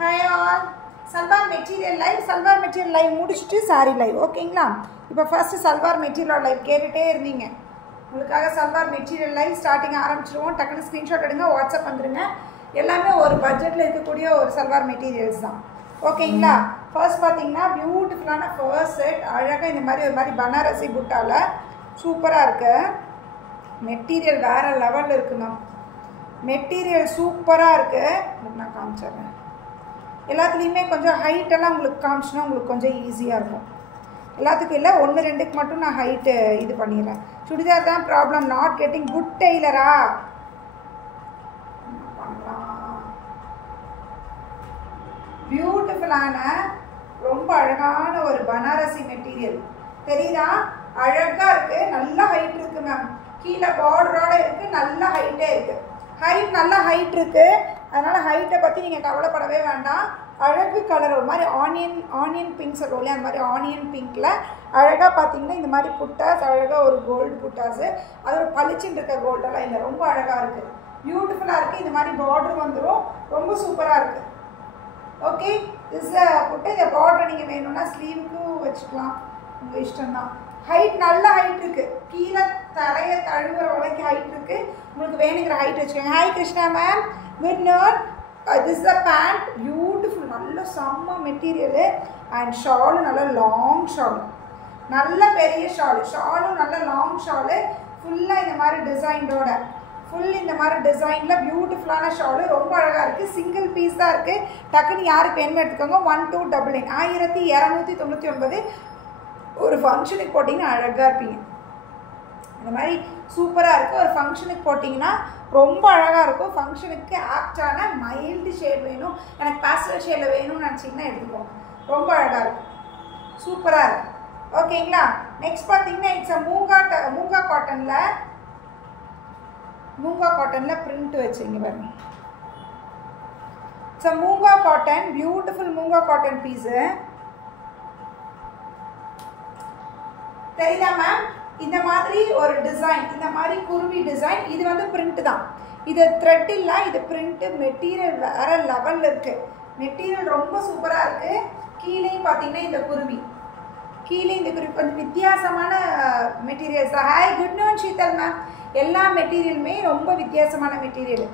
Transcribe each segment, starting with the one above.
Hi all. Salwar material live முடிச்சிட்டு saree live ஓகேங்களா. இப்போ ஃபர்ஸ்ட் சல்வார் மெட்டீரியல் லைவ் கேட்டுட்டே இருந்தீங்க. உங்களுக்காக சல்வார் மெட்டீரியல் லைவ் ஸ்டார்டிங் ஆரம்பிச்சிருவோம். டக்குனு ஸ்கிரீன்ஷாட் எடுங்க, வாட்ஸ்அப் வந்துருங்க. எல்லாமே ஒரு பட்ஜெட்டில் இருக்கக்கூடிய ஒரு சல்வார் மெட்டீரியல்ஸ் தான் ஓகேங்களா. ஃபர்ஸ்ட் பார்த்தீங்கன்னா பியூட்டிஃபுல்லான ஃபர்ஸ்ட் செட், அழகாக இந்த மாதிரி ஒரு மாதிரி பனாரசி புட்டால சூப்பராக இருக்கு. மெட்டீரியல் வேறு லெவலில் இருக்குங்க. மெட்டீரியல் சூப்பராக இருக்குது. நான் காமிச்சிடுறேன். எல்லாத்துலேயுமே கொஞ்சம் ஹைட்டெல்லாம் உங்களுக்கு காமிச்சினா உங்களுக்கு கொஞ்சம் ஈஸியாக இருக்கும். எல்லாத்துக்கும் இல்லை, 1-2க்கு மட்டும் நான் ஹைட்டு இது பண்ணிடுறேன். சுடிதார் தான் ப்ராப்ளம், நாட் கெட்டிங் குட் டெய்லரா பண்ணலாம். பியூட்டிஃபுல்லான ரொம்ப அழகான ஒரு பனாரசி மெட்டீரியல் தெரியுதா? அழகாக இருக்குது, நல்ல ஹைட் இருக்குது மேம். கீழே பார்டரோட இருக்குது, நல்ல ஹைட்டே இருக்குது. ஹைட் நல்ல ஹைட் இருக்குது, அதனால் ஹைட்டை பற்றி நீங்கள் கவலைப்படவே வேண்டாம். அழகு கலர் ஒரு மாதிரி ஆனியன் பிங்க் சொல்லுவோம் இல்லையா, அந்த மாதிரி ஆனியன் பிங்க்கில் அழகாக பார்த்தீங்கன்னா இந்த மாதிரி புட்டாஸ், அழகாக ஒரு கோல்டு புட்டாஸு, அது ஒரு பளிச்சுன்னு இருக்க கோல்டெல்லாம் இல்லை, ரொம்ப அழகாக இருக்குது, பியூட்டிஃபுல்லாக இருக்குது. இந்த மாதிரி பார்டர் வந்துடும், ரொம்ப சூப்பராக இருக்குது. ஓகே, புட்டு இந்த பார்டரை நீங்கள் வேணும்னா ஸ்லீவுக்கும் வச்சுக்கலாம், உங்கள் இஷ்டம்தான். ஹைட் நல்ல ஹைட் இருக்குது, கீழே தரையை தழுவுற வரைக்கும் ஹைட் இருக்குது. உங்களுக்கு வேணுங்கிற ஹைட் வச்சுக்கோங்க. Hi Krishna ma'am, good note. This the pant, beautiful, நல்ல செம்ம மெட்டீரியலு. அண்ட் ஷாலு நல்ல லாங் ஷாலு, நல்ல பெரிய ஷாலும் நல்ல லாங் ஷாலு, ஃபுல்லாக இந்த மாதிரி டிசைனோட, ஃபுல் இந்த மாதிரி டிசைனில் பியூட்டிஃபுல்லான ஷாலு, ரொம்ப அழகாக இருக்குது. சிங்கிள் பீஸ் தான் இருக்குது. டக்குன்னு யாருக்கு வேணுமோ எடுத்துக்கோங்க. 1299 1299. ஒரு ஃபங்க்ஷனுக்கு போட்டிங்கன்னா அழகாக இருப்பீங்க. இந்த மாதிரி சூப்பராக இருக்குது. ஒரு ஃபங்க்ஷனுக்கு போட்டிங்கன்னா ரொம்ப அழகாக இருக்கும். ஃபங்க்ஷனுக்கு ஆப்டான மைல்டு ஷேட் வேணும், எனக்கு பேஸ்டல் ஷேடில் வேணும்னு நினச்சிங்கன்னா எடுத்துக்கோங்க. ரொம்ப அழகாக இருக்கும், சூப்பராக இருக்குது. ஓகேங்களா. நெக்ஸ்ட் பார்த்தீங்கன்னா இட்ஸ் மூங்கா காட்டனில் பிரிண்ட் வச்சுருங்க பாருங்க. It's moonga cotton, beautiful moonga cotton piece தெரியுதா மேம்? இந்த மாதிரி ஒரு டிசைன், இந்த மாதிரி குருவி டிசைன், இது வந்து பிரிண்ட் தான், இது த்ரெட் இல்லை, இது பிரிண்ட்டு. மெட்டீரியல் வேறு லெவலில் இருக்குது. மெட்டீரியல் ரொம்ப சூப்பராக இருக்குது. கீழேயும் பார்த்தீங்கன்னா இந்த குருவி, கீழே இந்த குருவி கொஞ்சம் வித்தியாசமான மெட்டீரியல்ஸ் தான். Hi, good known Sheetal ma'am. எல்லா மெட்டீரியலுமே ரொம்ப வித்தியாசமான மெட்டீரியல்,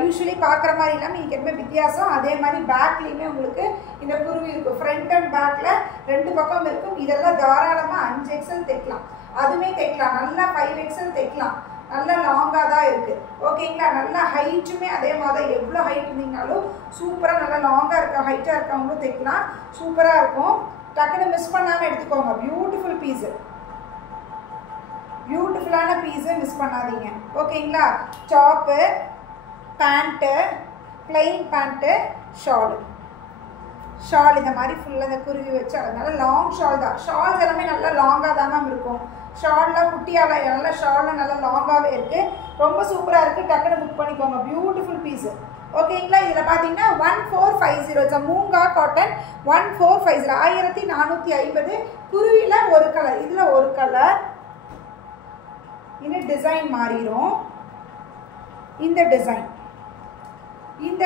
யூஸ்வலி பார்க்குற மாதிரி இல்லாமல் இன்றைக்கி எப்பவுமே வித்தியாசம். அதே மாதிரி பேக்லேயுமே உங்களுக்கு இந்த குருவி இருக்கும், ஃப்ரண்ட் அண்ட் பேக்கில் 2 பக்கம் இருக்கும். இதெல்லாம் தாராளமாக 5 XL தைக்கலாம், அதுவுமே தைக்கலாம், நல்லா 5 XL தைக்கலாம். நல்லா லாங்காக தான் இருக்குது ஓகேங்களா. நல்லா ஹைட்டுமே அதே மாதிரி தான், எவ்வளோ ஹைட் இருந்தீங்கனாலும் சூப்பராக நல்லா லாங்காக இருக்க ஹைட்டாக இருக்கவங்களும் தைக்கலாம், சூப்பராக இருக்கும். டக்குன்னு மிஸ் பண்ணாமல் எடுத்துக்கோங்க. பியூட்டிஃபுல் பீஸு, பியூட்டிஃபுல்லான பீஸு, மிஸ் பண்ணாதீங்க ஓகேங்களா. Top, pant, plain pant, shawl இந்த மாதிரி ஃபுல்லாக இந்த குருவி வச்சு, அதனால லாங் ஷால் தான். ஷால்ஸ் எல்லாமே நல்லா லாங்காக தான் மேம் இருக்கும். ஷால்லாம் குட்டியால் நல்லா ஷால்லாம் நல்லா லாங்காகவே இருக்குது, ரொம்ப சூப்பராக இருக்குது. டக்குன்னு புக் பண்ணிக்கோங்க. பியூட்டிஃபுல் பீஸு ஓகேங்களா. இதில் பார்த்தீங்கன்னா 1450, இட்ஸ் மூங்கா காட்டன் 1450, 1450. குருவியில் ஒரு கலர், இதில் ஒரு கலர், இன்னும் டிசைன் மாறிடும். இந்த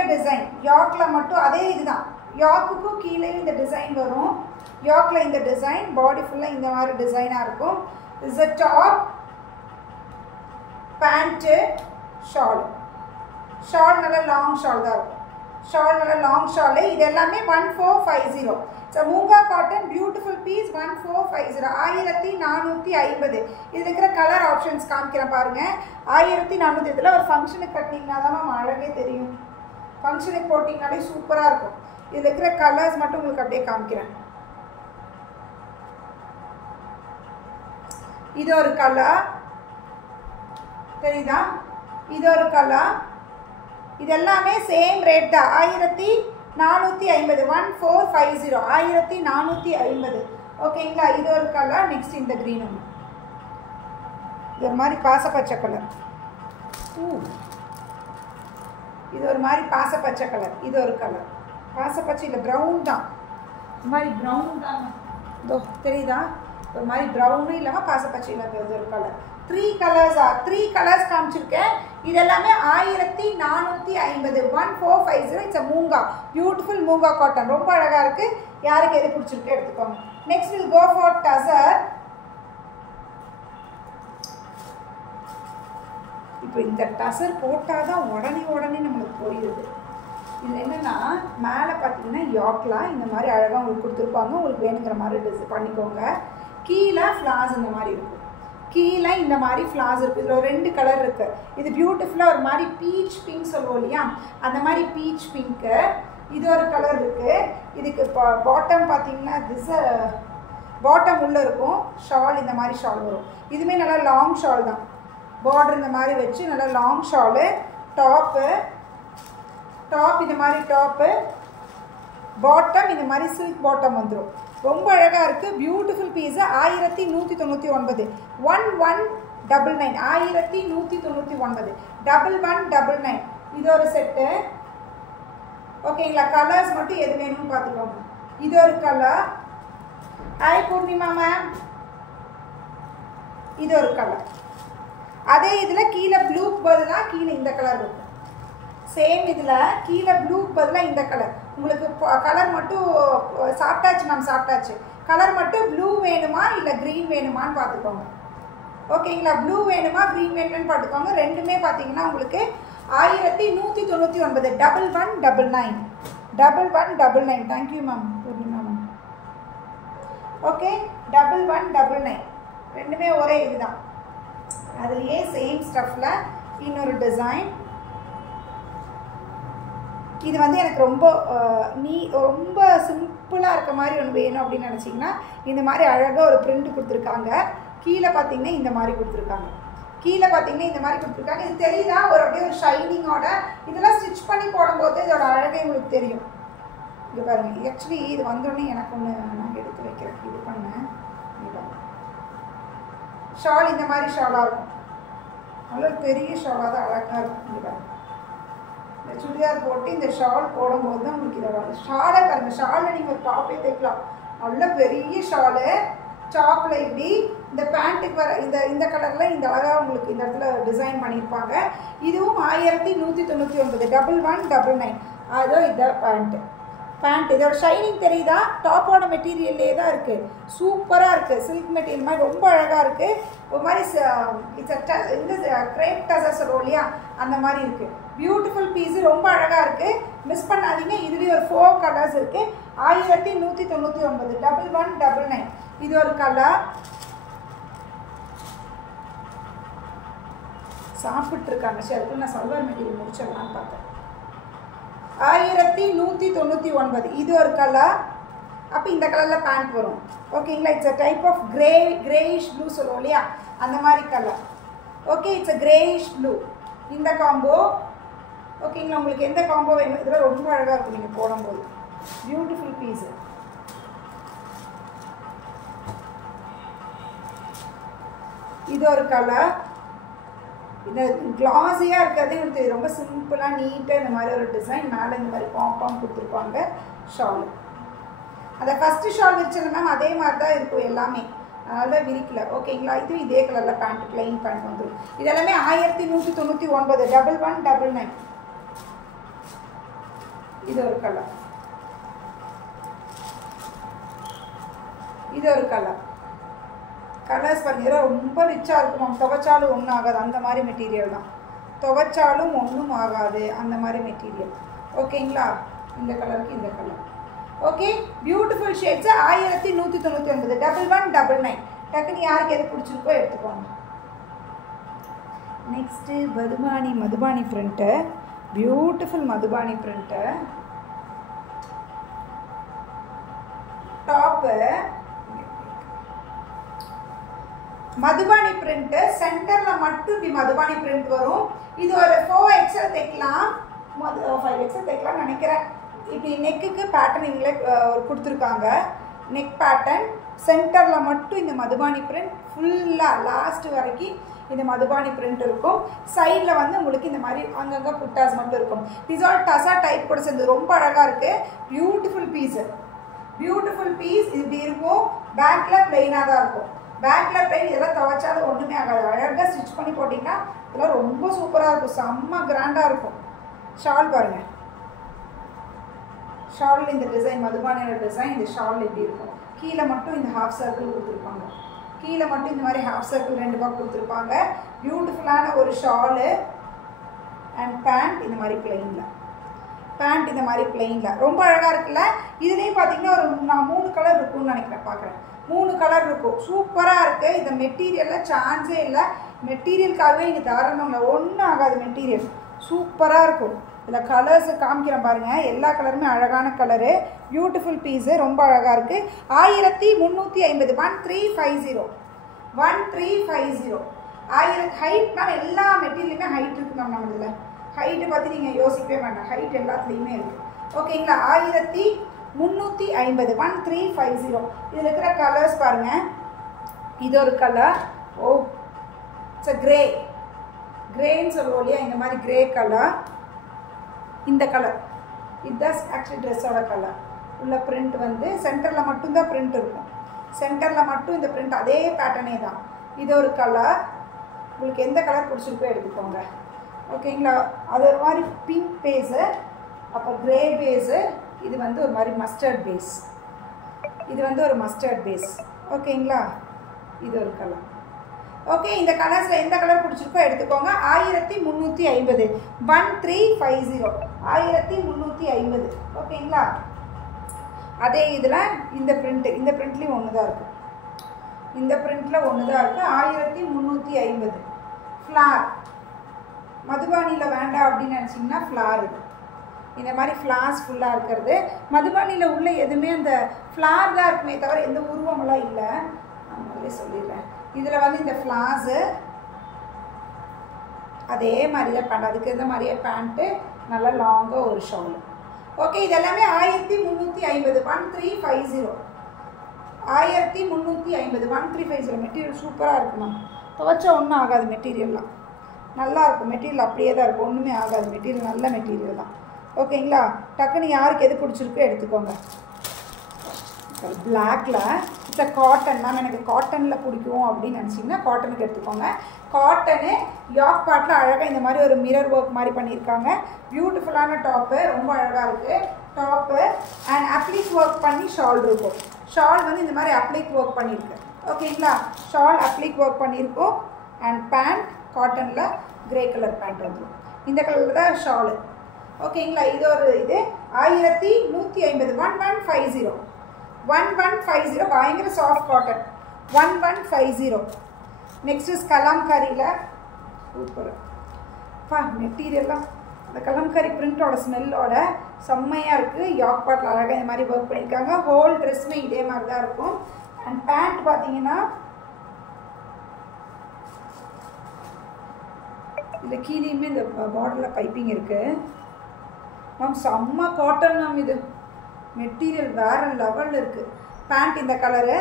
டிசைன் யாக்கில் மட்டும் அதே இதுதான், யாக்குக்கும் கீழே இந்த டிசைன் வரும். யாக்கில் இந்த டிசைன், பாடி ஃபுல்லாக இந்த மாதிரி டிசைனாக இருக்கும். Is a top, pant, shawl நல்ல லாங் ஷால் தான் இருக்கும். ஷால் நல்ல லாங் ஷாலு. இது எல்லாமே 1450. So moonga cotton beautiful piece 1450, 1450. இதில் இருக்கிற கலர் ஆப்ஷன்ஸ் காமிக்கிறேன் பாருங்கள். 1450. இதில் ஒரு ஃபங்க்ஷனுக்கு கட்டிங்கன்னா தான் மேம் அழகே தெரியும், ஃபங்க்ஷனுக்கு போட்டிங்கனாலே சூப்பராக இருக்கும். இதில் இருக்கிற கலர்ஸ் மட்டும் உங்களுக்கு அப்படியே காமிக்கிறேன். இது ஒரு கலர் தெரியுதா, இது ஒரு கலர். இது எல்லாமே சேம் ரேட் தான், 1450, 1450, 1450 ஓகேங்களா. இது ஒரு கலர். நெக்ஸ்ட் இந்த க்ரீன் ஒன்று, இது ஒரு மாதிரி பாசப்பச்சை கலர். இது ஒரு மாதிரி பாசப்பச்சை கலர். இது ஒரு கலர் பாசப்பச்சை, இல்லை ப்ரௌன் தான், இந்த மாதிரி ப்ரௌன் தான் இதோ தெரியுதா, ஒரு மாதிரி ப்ரௌனும் இல்லாமல் பாசப்பச்சை இல்லாமல் இது ஒரு கலர். 3 கலர்ஸ் காமிச்சிருக்கேன். இதெல்லாமே 1450 1450. It's moonga, beautiful moonga cotton, ரொம்ப அழகாக இருக்குது. யாருக்கு எது பிடிச்சிருக்கு எடுத்துக்கோங்க. Next will go for tussar. இப்போ இந்த டசர் போட்டால் தான் உடனே நம்மளுக்கு போயிடுது. இதில் என்னென்னா மேலே பார்த்தீங்கன்னா யாக்லாம் இந்த மாதிரி அழகாக உங்களுக்கு கொடுத்துருப்பாங்க. உங்களுக்கு வேணுங்கிற மாதிரி டிசைன் பண்ணிக்கோங்க. கீழே ஃப்ளார்ஸ் இந்த மாதிரி இருக்கும். கீழே இந்த மாதிரி ஃப்ளார்ஸ் இருக்குது. இதில் 2 கலர் இருக்குது. இது பியூட்டிஃபுல்லாக ஒரு மாதிரி பீச் பிங்க் சொல்லுவோம் இல்லையா, அந்த மாதிரி பீச் பிங்க்கு. இது ஒரு கலர் இருக்குது. இதுக்கு பாட்டம் பார்த்தீங்கன்னா பாட்டம் உள்ளே இருக்கும். ஷால் இந்த மாதிரி ஷால் வரும். இதுவுமே நல்லா லாங் ஷால் தான். பார்டர் இந்த மாதிரி வச்சு நல்லா லாங் ஷாலு. டாப் இந்த மாதிரி டாப்பு, பாட்டம் இந்த மாதிரி சில்க் பாட்டம் வந்துடும். ரொம்ப அழகாக இருக்குது. Beautiful piece. 1199. 1199. 1199. 1199. இது ஒரு செட்டு. ஓகேங்களா? கலர்ஸ் மட்டும் எது வேணும்னு பார்த்துக்கோங்க. இது ஒரு கலர். Hi Purnima ma'am. இது ஒரு கலர். அதே இதில் கீழே ப்ளூக்கு பதிலாக கீழே இந்த கலர் இருக்கும். சேம் இதில் கீழே ப்ளூக்கு பதிலாக இந்த கலர். உங்களுக்கு கலர் மட்டும் சாப்பிட்டாச்சு மேம், சாப்பிட்டாச்சு. கலர் மட்டும் ப்ளூ வேணுமா இல்லை க்ரீன் வேணுமான்னு பார்த்துக்கோங்க. ஓகேங்களா? ப்ளூ வேணுமா க்ரீன் வேணுமான்னு பார்த்துக்கோங்க. ரெண்டுமே பார்த்தீங்கன்னா உங்களுக்கு 1199. 1199. 1199. Thank you ma'am Purnima ma'am. Okay, 1199. ரெண்டுமே ஒரே இதுதான். அதுலேயே சேம் ஸ்டஃப்பில் இன்னொரு டிசைன். இது வந்து எனக்கு ரொம்ப ரொம்ப சிம்பிளாக இருக்க மாதிரி ஒன்று வேணும் அப்படின்னு நினச்சிங்கன்னா இந்த மாதிரி அழகாக ஒரு பிரிண்ட் கொடுத்துருக்காங்க. கீழே பார்த்தீங்கன்னா இந்த மாதிரி கொடுத்துருக்காங்க. இது தெரியுதா? அப்படியே ஒரு ஷைனிங்கோட. இதெல்லாம் ஸ்டிச் பண்ணி போடும்போது இதோட அழகே உங்களுக்கு தெரியும். இது பாருங்கள். ஆக்சுவலி இது வந்தோடனே எனக்கு ஒன்று நான் எடுத்து வைக்கிறேன். இது பண்ணேன். ஷால் இந்த மாதிரி ஷாலாக இருக்கும். நல்ல பெரிய ஷாலாக தான் அழகாக இருக்கும். இது பாருங்கள். இந்த சுடிதார் போட்டு இந்த ஷால் போடும்போது தான் உங்களுக்கு இதை வரும். ஷாலை பாருங்கள். ஷாலில் நீங்கள் ஒரு டாப்பே தைக்கலாம். நல்ல பெரிய ஷாலு. டாப்பில் இப்படி இந்த பேண்ட்டுக்கு வர இந்த கலரில் இந்த அழகாக உங்களுக்கு இந்த இடத்துல டிசைன் பண்ணியிருப்பாங்க. இதுவும் 1199. 1199. அதோ இதான் பேண்ட்டு. இதோட ஷைனிங் தெரியுதா? டாப்போட மெட்டீரியல்லே தான் இருக்குது. சூப்பராக இருக்குது. சில்க் மெட்டீரியல் மாதிரி ரொம்ப அழகாக இருக்குது. ஒரு மாதிரி இந்த கிரேப் டசர் சொல்லுவோம் இல்லையா, அந்த மாதிரி இருக்குது. Beautiful piece. ரொம்ப அழகாக இருக்குது. மிஸ் பண்ணாதீங்க. இதுலேயும் ஒரு 4 கலர்ஸ் இருக்குது. 1199. 1199. இது ஒரு கலர். சாப்பிட்ருக்காங்க. சரி, அதுக்குள்ள நான் சல்வார் மெட்டீரியல் முடிச்சிடலான்னு பார்த்தேன். 1199. இது ஒரு கலர். அப்போ இந்த கலரில் பேண்ட் வரும். ஓகேங்களா? It's a type of greyish blue சொல்லுவோம் இல்லையா, அந்த மாதிரி colour. Okay, it's a greyish blue. இந்த காம்போ. ஓகேங்களா? உங்களுக்கு எந்த காம்போ வேணும்? இதெல்லாம் ரொம்ப அழகாக இருக்கும் நீங்கள் போடும்போது. Beautiful piece. இது ஒரு கலர். இந்த கிளாஸியாக இருக்கிறதே உங்களுக்கு ரொம்ப சிம்பிளாக நீட்டாக இந்த மாதிரி ஒரு டிசைன். மேலே இந்த மாதிரி பாம்பாம் கொடுத்துருப்பாங்க. ஷாலு அந்த ஃபஸ்ட்டு ஷால் விரிச்சது மேம் அதே மாதிரி தான் இருக்கும் எல்லாமே. அதனால தான் விரிக்கல. ஓகேங்களா? இது இதே கலரில் பேண்ட், பிளைன் பேண்ட் வந்துடும். இதெல்லாமே 1199. 1199. இது ஒரு கலர். இது ஒரு கலர். கலர்ஸ் பார்த்தீங்கன்னா ரொம்ப ரிச்சாக இருக்கும் மேம். துவைச்சாலும் ஒன்றும் ஆகாது. அந்த மாதிரி மெட்டீரியல் தான். துவைச்சாலும் ஒன்றும் ஆகாது அந்த மாதிரி மெட்டீரியல். ஓகேங்களா? இந்த கலருக்கு இந்த கலர். Okay, beautiful shades. 1199. 1199. டக்குன்னு யாருக்கு எது பிடிச்சிருக்கோ எடுத்துக்கோங்க. Next Madhubani print. Beautiful Madhubani print. Top Madhubani print. சென்டரில் மட்டும் இப்படி மதுபானி பிரிண்ட் வரும். இது ஒரு 4XL தைக்கலாம், 5XL தைக்கலாம்னு நினைக்கிறேன். இப்படி நெக்குக்கு பேட்டர்ன் இவங்களே கொடுத்துருக்காங்க. Neck pattern. சென்டரில் மட்டும் இந்த மதுபானி பிரிண்ட் ஃபுல்லாக லாஸ்ட் வரைக்கும் இந்த மதுபானி பிரிண்ட் இருக்கும். சைடில் வந்து உங்களுக்கு இந்த மாதிரி அங்கங்கே புட்டாஸ் மட்டும் இருக்கும். திஸ் ஆல் டசா டைப் கூட சேர்ந்து ரொம்ப அழகாக இருக்குது. Beautiful piece. Beautiful piece. இப்படி இருக்கும். பேக்கில் பிளெயினாக தான் இருக்கும். பேக்கில் பிளைன், இதெல்லாம் துவைச்சாலும் ஒன்றுமே ஆகாது. அழகாக ஸ்டிச் பண்ணி போட்டிங்கன்னா இதெல்லாம் ரொம்ப சூப்பராக இருக்கும், செம்ம கிராண்டாக இருக்கும். ஷால் பாருங்கள், ஷால் இந்த டிசைன் மதுபானியோட டிசைன். இந்த ஷால் எப்படி இருக்கும், கீழே மட்டும் இந்த ஹாஃப் சர்க்கிள் கொடுத்துருப்பாங்க, கீழே மட்டும் இந்த மாதிரி ஹாஃப் சர்க்கிள் 2 பக்கம் கொடுத்துருப்பாங்க. பியூட்டிஃபுல்லான ஒரு ஷாலு அண்ட் பேண்ட் இந்த மாதிரி பிளெயினில், பேண்ட் இந்த மாதிரி பிளெயினில் ரொம்ப அழகாக இருக்குல்ல. இதுலேயும் பார்த்தீங்கன்னா ஒரு நான் 3 கலர் இருக்கும்னு நினைக்கிறேன், பார்க்குறேன் 3 கலர் இருக்கும். சூப்பராக இருக்குது. இந்த மெட்டீரியலில் சான்ஸே இல்லை, மெட்டீரியலுக்காகவே நீங்கள் தாராளமாக ஒன்றும் ஆகாது, மெட்டீரியல் சூப்பராக இருக்கும். இதில் கலர்ஸை காமிக்கிறேன் பாருங்கள், எல்லா கலருமே அழகான கலரு, பியூட்டிஃபுல் பீஸு, ரொம்ப அழகாக இருக்குது. 1350, 1350, 1350. 1000 ஹைட் மேம், எல்லா மெட்டீரியலுமே ஹைட் இருக்குது மேம். நம்ம இதில் ஹைட்டு பற்றி நீங்கள் யோசிக்கவே வேண்டாம், ஹைட் எல்லாத்துலேயுமே இருக்குது. ஓகேங்களா, 1350, 1350. இதில் இருக்கிற கலர்ஸ் பாருங்கள். இது ஒரு கலர், ஓ இட்ஸ் கிரே, கிரேன்னு சொல்லுவோம் இல்லையா, இந்த மாதிரி கிரே கலர். இந்த கலர் இதுதான் ஆக்சுவலி ட்ரெஸ்ஸோட கலர். உள்ள பிரிண்ட் வந்து சென்டரில் மட்டும்தான் பிரிண்ட் இருக்கும், சென்டரில் மட்டும் இந்த பிரிண்ட் அதே பேட்டர்னே தான். இது ஒரு கலர், உங்களுக்கு எந்த கலர் பிடிச்சிருக்கோ எடுத்துக்கோங்க. ஓகேங்களா, அது ஒரு மாதிரி பிங்க் பேஸு, அப்போ கிரே பேஸு, இது வந்து ஒரு மாதிரி மஸ்டர்ட் பேஸ், இது வந்து ஒரு மஸ்டர்ட் பேஸ். ஓகேங்களா, இது ஒரு கலர். ஓகே, இந்த கலர்ஸில் எந்த கலர் பிடிச்சிருக்கோ எடுத்துக்கோங்க. 1350, 1350, 1350. ஓகேங்களா, அதே இதில் இந்த பிரிண்ட்டு, இந்த பிரிண்ட்லேயும் ஒன்று தான் இருக்குது, இந்த பிரிண்ட்டில் ஒன்று தான் இருக்குது. 1350. ஃப்ளார் மதுபானியில் வேண்டாம் அப்படின்னு நினச்சிங்கன்னா ஃப்ளார் இது, இந்த மாதிரி ஃப்ளார்ஸ் ஃபுல்லாக இருக்கிறது. மதுபானியில் உள்ள எதுவுமே அந்த ஃப்ளார் தான் இருக்குமே தவிர எந்த உருவமெல்லாம் இல்லை, நான் முதல்ல சொல்லிடுறேன். இதில் வந்து இந்த ஃப்ளார்ஸு அதே மாதிரி தான் பேண்ட், அதுக்கு இந்த மாதிரியே பேண்ட்டு, நல்லா லாங்காக ஒரு ஷாலு. ஓகே, இது எல்லாமே 1350, 1350, 1350, 1350. மெட்டீரியல் சூப்பராக இருக்குமா, துவைச்சா ஒன்றும் ஆகாது, மெட்டீரியல்லாம் நல்லா இருக்கும், மெட்டீரியல் அப்படியே தான் இருக்கும், ஒன்றுமே ஆகாது, மெட்டீரியல் நல்ல மெட்டீரியல் தான். ஓகேங்களா, டக்குன்னு யாருக்கு எது பிடிச்சிருக்கோ எடுத்துக்கோங்க. பிளாக்ல இந்த காட்டன் மேம், எனக்கு காட்டனில் பிடிக்கும் அப்படின்னு நினச்சிங்கன்னா காட்டனுக்கு எடுத்துக்கோங்க. காட்டனு யாக் பார்ட்டில் அழகாக இந்த மாதிரி ஒரு மிரர் ஒர்க் மாதிரி பண்ணியிருக்காங்க. பியூட்டிஃபுல்லான டாப்பு, ரொம்ப அழகாக இருக்குது டாப்பு. அண்ட் அப்ளிக் ஒர்க் பண்ணி ஷால் இருக்கும், ஷால் வந்து இந்த மாதிரி அப்ளிக் ஒர்க் பண்ணியிருக்கு. ஓகேங்களா, ஷால் அப்ளிக் ஒர்க் பண்ணியிருக்கோம். அண்ட் பேண்ட் காட்டனில் கிரே கலர் பேண்ட் வந்துடும், இந்த கலரில் தான் ஷாலு. ஓகேங்களா, இது ஒரு இது 1150, 1150, 1150. பயங்கர சாஃப்ட் காட்டன், 1150. நெக்ஸ்ட் இஸ் கலாம்காரியில் சூப்பர் மெட்டீரியல்லாம், அந்த கலாம்காரி பிரிண்டோட ஸ்மெல்லோட செம்மையாக இருக்குது. யாக் பார்ட்டில் அழகாக இந்த மாதிரி ஒர்க் பண்ணியிருக்காங்க. ஹோல் ட்ரெஸ்ஸுமே இதே மாதிரி தான் இருக்கும். அண்ட் பேண்ட் பார்த்தீங்கன்னா இதில் கீழேயுமே இந்த பார்டரில் பைப்பிங் இருக்குது மேம். செம்ம காட்டன் மேம், இது மெட்டீரியல் வேறு லெவலில் இருக்குது. பேண்ட் இந்த கலரு,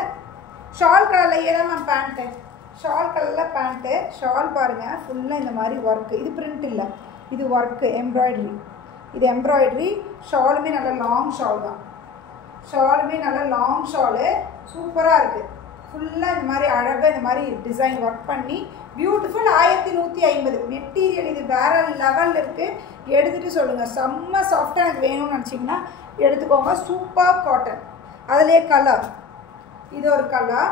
ஷால் கலர்லையே தான் மேம் பேண்ட்டு, ஷால் கலரில் பேண்ட்டு. ஷால் பாருங்கள் ஃபுல்லாக இந்த மாதிரி ஒர்க்கு, இது பிரிண்ட் இல்லை, இது ஒர்க்கு எம்ப்ராய்டரி, இது எம்ப்ராய்டரி. ஷாலுமே நல்ல லாங் ஷால் தான், ஷாலுமே நல்ல லாங் ஷாலு, சூப்பராக இருக்குது. ஃபுல்லாக இந்த மாதிரி அழகாக இந்த மாதிரி டிசைன் ஒர்க் பண்ணி பியூட்டிஃபுல். 1150 மெட்டீரியல், இது வேறு லெவலில் இருக்குது. எடுத்துகிட்டு சொல்லுங்கள், செம்ம சாஃப்டாக எனக்கு வேணும்னு நினச்சிங்கன்னா எடுத்துக்கோங்க. Super cotton. அதுலேயே கலர், இது ஒரு கலர்,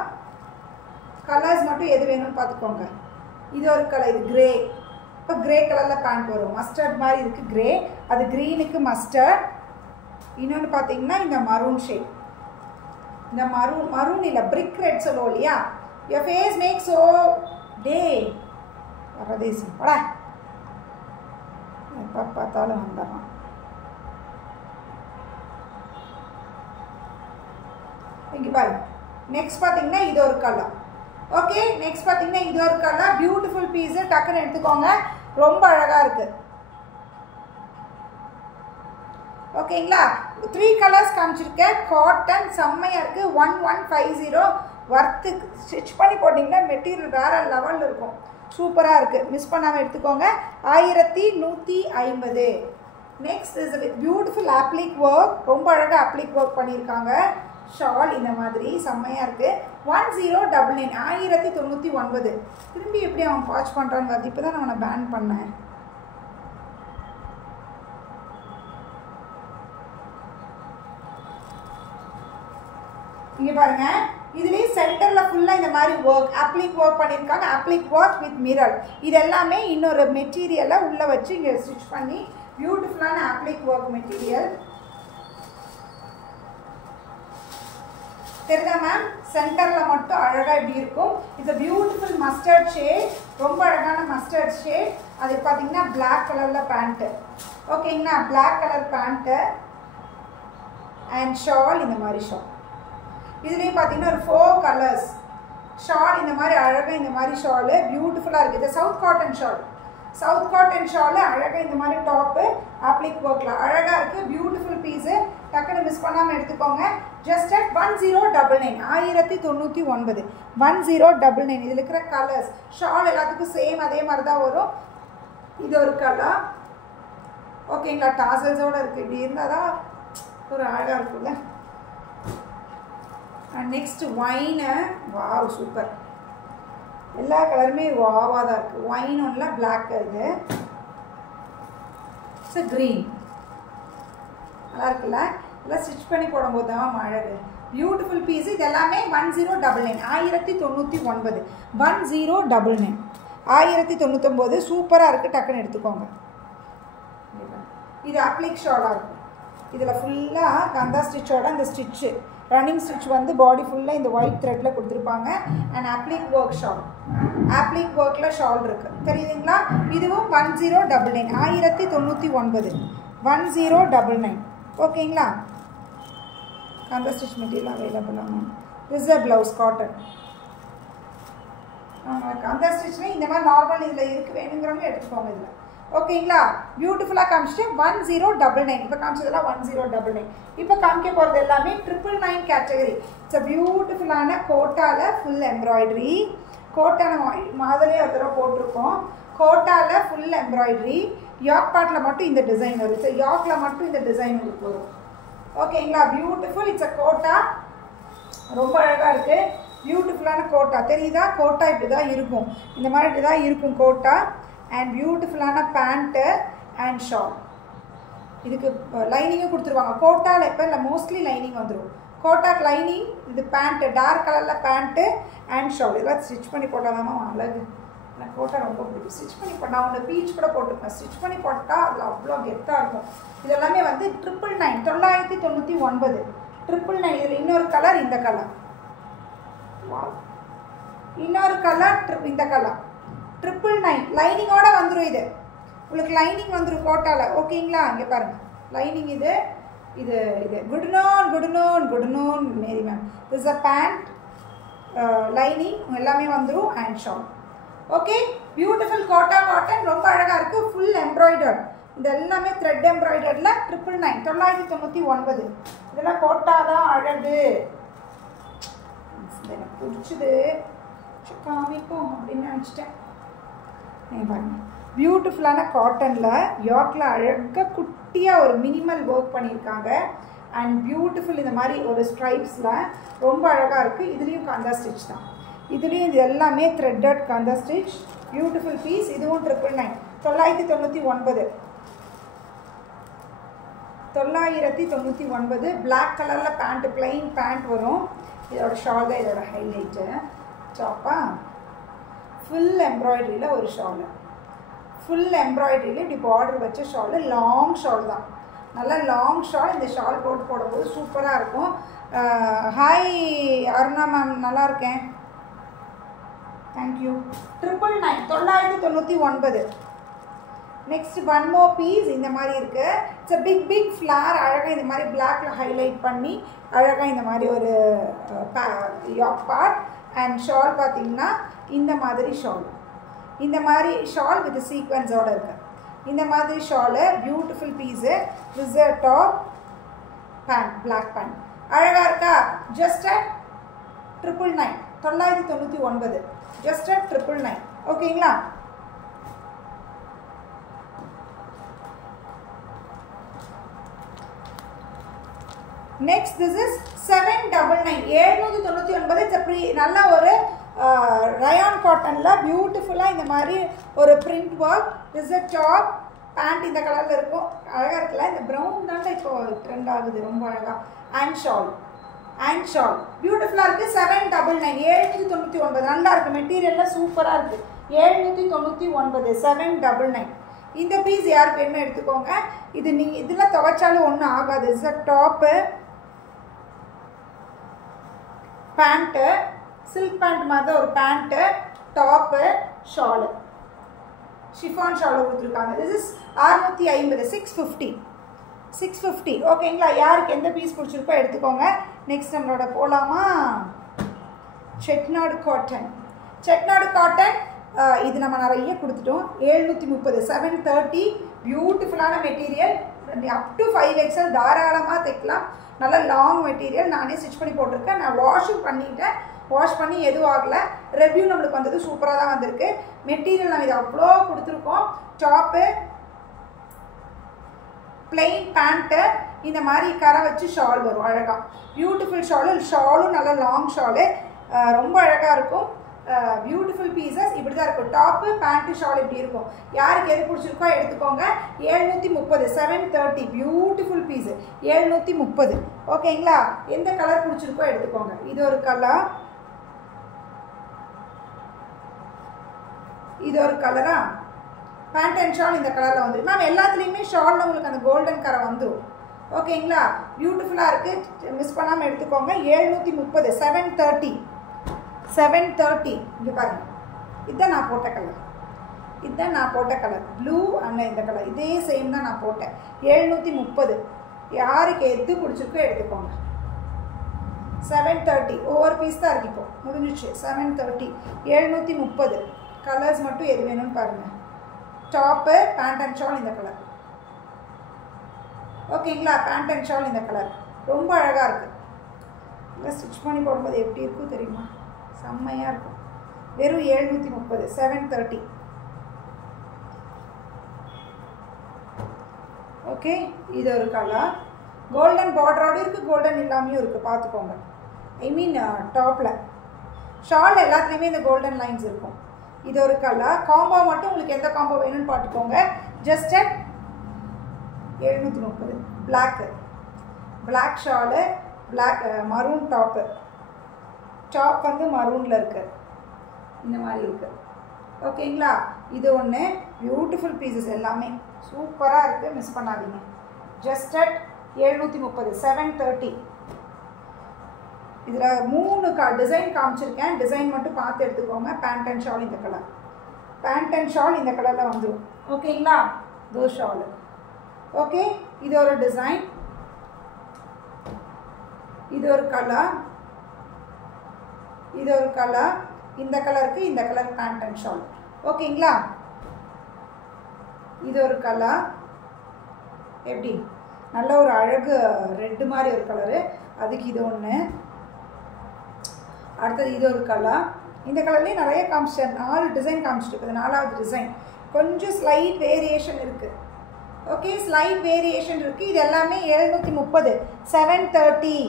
கலர்ஸ் மட்டும் எது வேணும்னு பார்த்துக்கோங்க. இது ஒரு கலர், இது கிரே. இப்போ கிரே கலரில் பேண்ட் வரும், மஸ்டர்ட் மாதிரி இருக்குது கிரே, அது க்ரீனுக்கு மஸ்டர்ட். இன்னொன்று பார்த்தீங்கன்னா இந்த மரூன் ஷேட், இந்த மரூன் இல்லை பிரிக் ரெட் சொல்லுவோம் இல்லையா. யுவர் ஃபேஸ் மேக் ஸோ டே வரதேசம் பட எப்போ பார்த்தாலும் வந்துடலாம். இங்கே பாருங்க. நெக்ஸ்ட் பார்த்தீங்கன்னா இது ஒரு கலர். ஓகே, நெக்ஸ்ட் பார்த்தீங்கன்னா இது ஒரு கலர், பியூட்டிஃபுல் பீஸு, டக்குன்னு எடுத்துக்கோங்க, ரொம்ப அழகாக இருக்குது. ஓகேங்களா, 3 கலர்ஸ் காமிச்சிருக்கேன். காட்டன் செம்மையாக இருக்குது. 1150 ஒர்த்து. ஸ்டிச் பண்ணி போட்டிங்கன்னா மெட்டீரியல் வேறு லெவலில் இருக்கும், சூப்பராக இருக்குது. மிஸ் பண்ணாமல் எடுத்துக்கோங்க. 1150. நெக்ஸ்ட் இஸ் பியூட்டிஃபுல் அப்ளிக் ஒர்க், ரொம்ப அழகாக அப்ளிக் ஒர்க் பண்ணியிருக்காங்க, ஷால் இந்த மாதிரி செம்மையாக இருக்குது. 1099 1099. திரும்பி எப்படி அவன் வாட்ச் பண்ணுறான்னு பார்த்து இப்போ தான் நான் அவனை பேன் பண்ணேன். இங்கே பாருங்க, இதுலேயே சென்டரில் ஃபுல்லாக இந்த மாதிரி ஒர்க் அப்ளிக் ஒர்க் பண்ணியிருக்காங்க. அப்ளிக் ஒர்க் வித் மிரர். இது எல்லாமே இன்னொரு மெட்டீரியலை உள்ளே வச்சு இங்கே ஸ்டிச் பண்ணி பியூட்டிஃபுல்லான அப்ளிக் ஒர்க் மெட்டீரியல். தெரியுதா மேம்? சென்டரில் மட்டும் அழகாக இப்படி இருக்கும். இது பியூட்டிஃபுல் மஸ்டர்ட் ஷேட், ரொம்ப அழகான மஸ்டர்ட் ஷேட். அது பார்த்தீங்கன்னா பிளாக் கலரில் பேண்ட்டு. ஓகேங்களா? Black colour pant and shawl இந்த மாதிரி ஷால். இதுலேயும் பார்த்தீங்கன்னா ஒரு 4 கலர்ஸ் ஷால் இந்த மாதிரி அழகாக இந்த மாதிரி ஷாலு பியூட்டிஃபுல்லாக இருக்குது. இது south cotton shawl. South cotton shawl அழகாக இந்த மாதிரி டாப்பு அப்ளிக் ஒர்க்கில் அழகாக இருக்குது. Beautiful piece. டக்குன்னு மிஸ் பண்ணாமல் எடுத்துக்கோங்க. Just at 1099 1099 1099. இதில் இருக்கிற கலர்ஸ் ஷால் எல்லாத்துக்கும் சேம் அதே மாதிரி தான் வரும். இது ஒரு கலர். ஓகேங்களா? டாசல்ஸோடு இருக்குது. இப்படி இருந்தால் தான் ஒரு அழகாக இருக்குல்ல. Next wine. Wow, super. எல்லா கலருமே வாவாக தான் இருக்குது. ஒயின் ஒன்றில் பிளாக். இது இட்ஸ் க்ரீன். நல்லா இருக்குல்ல? எல்லாம் ஸ்டிச் பண்ணி போடும்போது தான் அழகு. Beautiful piece. இது எல்லாமே 1099 1099 1099 1099. சூப்பராக இருக்குது. டக்குன்னு எடுத்துக்கோங்க. இது அப்ளிக் ஷாலாக இருக்கும். இதில் ஃபுல்லாக கந்தா ஸ்டிச்சோட இந்த ஸ்டிச்சு ரன்னிங் ஸ்டிச் வந்து பாடி ஃபுல்லாக இந்த ஒயிட் த்ரெட்டில் கொடுத்துருப்பாங்க. And applique work shawl. Applique ஒர்க்கில் ஷால் இருக்குது. தெரியுதுங்களா? இதுவும் 1099 1099 1099. ஓகேங்களா? கந்தா ஸ்டிச் மெட்டீரியல் அவைலபிள் ஆகும். This a blouse cotton. Kantha ஸ்டிச்லேயும் இந்த மாதிரி நார்மல் இதில் இருக்குது. வேணுங்கிறவங்க எடுத்துக்கோங்க. இதில் ஓகேங்களா? பியூட்டிஃபுல்லாக காமிச்சிட்டு 1099. இப்போ காமிச்சதெல்லாம் 1099. இப்போ காமிக்க போகிறது எல்லாமே 999 கேட்டகரி. இட்ஸ் அ பியூட்டிஃபுல்லான கோட்டாவில் ஃபுல் எம்ப்ராய்டரி. கோட்டான மாதிரியே ஒரு தடவை போட்டிருக்கோம். கோட்டாவில் ஃபுல் எம்ப்ராய்டரி. யாக் பார்ட்டில் மட்டும் இந்த டிசைன் வரும். ஸோ யாக்கில் மட்டும் இந்த டிசைன் உங்களுக்கு வரும். ஓகேங்களா? பியூட்டிஃபுல். It's a kota. ரொம்ப அழகாக இருக்குது. பியூட்டிஃபுல்லான கோட்டா. தெரியுதா? கோட்டா இப்படி தான் இருக்கும். இந்த மாதிரி இப்படி தான் இருக்கும் கோட்டா. அண்ட் பியூட்டிஃபுல்லான பேண்ட்டு அண்ட் ஷால். இதுக்கு லைனிங்கும் கொடுத்துருவாங்க. கோட்டாவில் எப்போ இல்லை மோஸ்ட்லி லைனிங் வந்துடும். கோட்டாக்கு லைனிங். இது பேண்ட்டு டார்க் கலரில் பேண்ட்டு அண்ட் ஷால். இதெல்லாம் ஸ்டிச் பண்ணி போட்டால் தான் அழகு. எனக்கு கோட்டா ரொம்ப பிடிக்கும். ஸ்டிச் பண்ணி போட்டால் அவங்க பீச் கூட போட்டிருக்கேன். ஸ்டிச் பண்ணி போட்டால் அதில் அவ்வளோ கெத்தாக இருக்கும். இது எல்லாமே வந்து 999 999 999. இதில் இன்னொரு கலர் இந்த கலர். இன்னொரு கலர் இந்த கலர் 999. லைனிங்கோட வந்துடும். இது உங்களுக்கு லைனிங் வந்துடும் கோட்டாவில். ஓகேங்களா? இங்கே பாருங்கள் லைனிங். இது இது இது குட்னோன் மேரி ma'am. This a pant lining எல்லாமே வந்துடும் and shawl. Okay, beautiful kota cotton. ரொம்ப அழகாக இருக்குது. Full embroidered. இது எல்லாமே த்ரெட் எம்ப்ராய்டரில் 999 999. இதெல்லாம் கோட்டா தான் அழகு. எனக்கு பிடிச்சது காமிப்போம் அப்படின்னு நினச்சிட்டேன். பாருங்க, பியூட்டிஃபுல்லான காட்டனில் யாக்கில் அழகாக குட்டியாக ஒரு மினிமல் ஒர்க் பண்ணியிருக்காங்க. அண்ட் பியூட்டிஃபுல் இந்த மாதிரி ஒரு ஸ்ட்ரைப்ஸில் ரொம்ப அழகாக இருக்குது. இதுலேயும் கந்தா ஸ்டிச் தான். இதுலேயும் இது எல்லாமே threaded kantha stitch. Beautiful piece. இதுவும் 999 999. பிளாக் கலரில் பேண்ட்டு பிளைன் பேண்ட் வரும். இதோட ஷால் தான் இதோட ஹைலைட்டு. டாப்பா ஃபுல் எம்ப்ராய்டரியில் ஒரு ஷாலு. ஃபுல் எம்ப்ராய்டரியில் இப்படி பார்டர் வச்ச ஷாலு. லாங் ஷால் தான். நல்லா லாங் ஷால். இந்த ஷால் போடும்போது சூப்பராக இருக்கும். ஹாய் அருணா மேம், நல்லா இருக்கேன். Thank you. 999. Next one more piece. இந்த மாதிரி இருக்குது. It's a big flare. அழகாக இந்த மாதிரி பிளாக்ல ஹைலைட் பண்ணி அழகாக இந்த மாதிரி ஒரு யாக் பார்ட். அண்ட் ஷால் பார்த்தீங்கன்னா இந்த மாதிரி ஷால். இந்த மாதிரி ஷால் வித் சீக்வன்ஸோடு இருக்குது. இந்த மாதிரி ஷாலு பியூட்டிஃபுல் பீஸு. ரிசர் டாப் பேண்ட், பிளாக் பேண்ட். அழகாக இருக்கா? Just at 999 999. Just at 999. ஓகேங்களா? Next this is 799 799. இட்ஸ் நல்ல ஒரு ரயான் காட்டனில் பியூட்டிஃபுல்லாக இந்த மாதிரி ஒரு print work. This is top, pant இந்த கலரில் இருக்கும், அழகாக இருக்குல்ல. இந்த ப்ரௌன் தாங்க இப்போ ட்ரெண்ட் ஆகுது, ரொம்ப அழகாக. அண்ட் ஷால் பியூட்டிஃபுல்லாக இருக்குது. 799 799. நல்லா இருக்குது, மெட்டீரியல்லாம் சூப்பராக இருக்குது. 799 799. இந்த பீஸ் யாருக்கு வேணுமோ எடுத்துக்கோங்க. இது நீங்கள் இதில் துவைச்சாலும் ஒன்றும் ஆகாது. Is a top, pant, silk pant மாதிரி தான் ஒரு pant, top, shawl, chiffon shawl கொடுத்துருக்காங்க. This is 650 650. ஓகேங்களா? யாருக்கு எந்த பீஸ் பிடிச்சிருக்கோ எடுத்துக்கோங்க. நெக்ஸ்ட் நம்மளோட போகலாமா? செட்டிநாடு காட்டன். இது நம்ம நிறைய கொடுத்துட்டோம். 730 730. பியூட்டிஃபுல்லான மெட்டீரியல், அப் டு 5XL தாராளமாக தைக்கலாம். நல்ல லாங் மெட்டீரியல். நானே ஸ்டிச் பண்ணி போட்டிருக்கேன். நான் வாஷும் பண்ணிட்டேன். வாஷ் பண்ணி எதுவும் ஆகலை. ரிவ்யூ நம்மளுக்கு வந்தது சூப்பராக தான் வந்திருக்கு. மெட்டீரியல் நம்ம இது அவ்வளோ கொடுத்துருக்கோம். டாப்பு, பிளெயின் பேண்ட்டு, இந்த மாதிரி கரை வச்சு ஷால் வரும் அழகாக. பியூட்டிஃபுல் ஷாலும் நல்ல லாங் ஷாலு, ரொம்ப அழகாக இருக்கும். பியூட்டிஃபுல் பீசஸ் இப்படி தான் இருக்கும். டாப்பு, பேண்ட்டு, ஷால் இப்படி இருக்கும். யாருக்கு எது பிடிச்சிருக்கோ எடுத்துக்கோங்க. 730 730. Beautiful piece 730. ஓகேங்களா? எந்த கலர் பிடிச்சிருக்கோ எடுத்துக்கோங்க. இது ஒரு கலரா? பேண்ட் அண்ட் ஷால் இந்த கலரில் வந்துடும். மேம் எல்லாத்துலேயுமே ஷாலில் உங்களுக்கு அந்த கோல்டன் கரை வந்துடும். ஓகேங்களா? பியூட்டிஃபுல்லாக இருக்குது, மிஸ் பண்ணாமல் எடுத்துக்கோங்க. 730 730. இங்கே பாருங்கள், இதுதான் நான் போட்ட கலர். ப்ளூ அண்ட் இந்த கலர் இதே சேம் தான் நான் போட்டேன். 730. யாருக்கு எது பிடிச்சிருக்கோ எடுத்துக்கோங்க. 730. ஒவ்வொரு பீஸ் தான் இருக்கு, இப்போ முடிஞ்சிச்சு. 730 730. கலர்ஸ் மட்டும் எது வேணும்னு பாருங்கள். டாப்பு, பேண்ட் அண்ட் ஷால் இந்த கலர். ஓகேங்களா? பேண்ட் அண்ட் ஷால் இந்த கலர் ரொம்ப அழகாக இருக்குது. இல்லை ஸ்டிச் பண்ணி போடும்போது எப்படி இருக்கும் தெரியுமா? செம்மையாக இருக்கும். வெறும் 730 730. ஓகே, இது ஒரு கலர். கோல்டன் பார்டரோடு இருக்குது, கோல்டன் இல்லாமையும் இருக்குது, பார்த்துக்கோங்க. ஐ மீன் டாப்பில். ஷால் எல்லாத்துலேயுமே இந்த கோல்டன் லைன்ஸ் இருக்கும். இது ஒரு கலர். காம்போ மட்டும் உங்களுக்கு எந்த காம்போ வேணும்னு பார்த்துக்கோங்க. Just 730. Black shawl, black maroon top. Top வந்து மரூனில் இருக்குது, இந்த மாதிரி இருக்குது. ஓகேங்களா? இது ஒன்று. பியூட்டிஃபுல் பீசஸ் எல்லாமே சூப்பராக இருக்குது, மிஸ் பண்ணாதீங்க. ஜஸ்ட் 730 730. இதில் 3 டிசைன் காமிச்சிருக்கேன். டிசைன் மட்டும் பார்த்து எடுத்துக்கோங்க. பேண்ட் அண்ட் ஷால் இந்த கலரில் வந்துடும். ஓகேங்களா? தோ ஷாலு. ஓகே, இது ஒரு டிசைன். இது ஒரு கலர். இந்த கலருக்கு இந்த கலர் பேண்ட் அண்ட் ஷால். ஓகேங்களா? இது ஒரு கலர். எப்படி நல்ல ஒரு அழகு ரெட்டு மாதிரி ஒரு கலரு, அதுக்கு இது ஒன்று. அடுத்தது இது ஒரு கலர். இந்த கலர்லேயே நிறைய காமிச்சிட்டேன். 4 டிசைன் காமிச்சிட்டு இருக்குது. 4வது டிசைன் கொஞ்சம் ஸ்லைட் வேரியேஷன் இருக்குது. ஓகே, ஸ்லைட் வேரியேஷன் இருக்குது. இது எல்லாமே 730 730.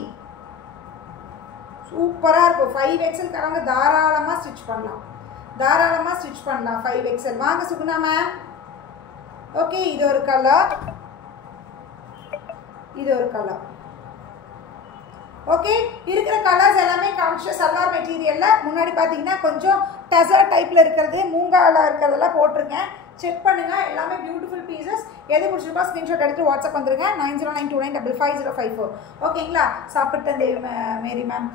சூப்பராக இருக்கும். 5XL தரவங்க தாராளமாக ஸ்டிச் பண்ணலாம். 5XL. வாங்க சுகுணா மேம். ஓகே, இது ஒரு கலர். ஓகே, இருக்கிற கலர்ஸ் எல்லாமே காமிச்ச சல்வார் மெட்டீரியலில். முன்னாடி பார்த்தீங்கன்னா கொஞ்சம் டசர் டைப்பில் இருக்கிறது, மூங்காவில் இருக்கிறதெல்லாம் போட்டிருக்கேன். செக் பண்ணுங்கள். எல்லாமே பியூட்டிஃபுல் பீசஸ். எது பிடிச்சிருக்கோ ஸ்க்ரீன்ஷாட் எடுத்து வாட்ஸ்அப் வந்துருங்க. 9092955054. ஓகேங்களா? சாப்பிட்டேன் மேரி மேம்.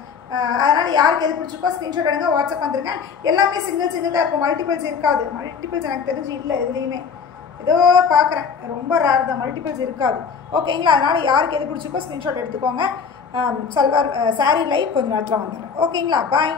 அதனால் யாருக்கு எது பிடிச்சிருக்கோ ஸ்க்ரீன்ஷாட் எடுங்க, வாட்ஸ்அப் வந்துருங்க. எல்லாமே சிங்கிள் தான் இருக்கும், மல்டிபிள்ஸ் இருக்காது. மல்டிபிள்ஸ் எனக்கு தெரிஞ்சு இல்லை எதுலேயுமே. ஏதோ பார்க்குறேன், ரொம்ப ரேர் தான், மல்டிபிள்ஸ் இருக்காது. ஓகேங்களா? அதனால் யாருக்கு எது பிடிச்சிருக்கோ ஸ்க்ரீன்ஷாட் எடுத்துக்கோங்க. சல்வார் சாரீ லைவ் கொஞ்சம் நேரத்தில் வந்துடுறேன். ஓகேங்களா? பாய்.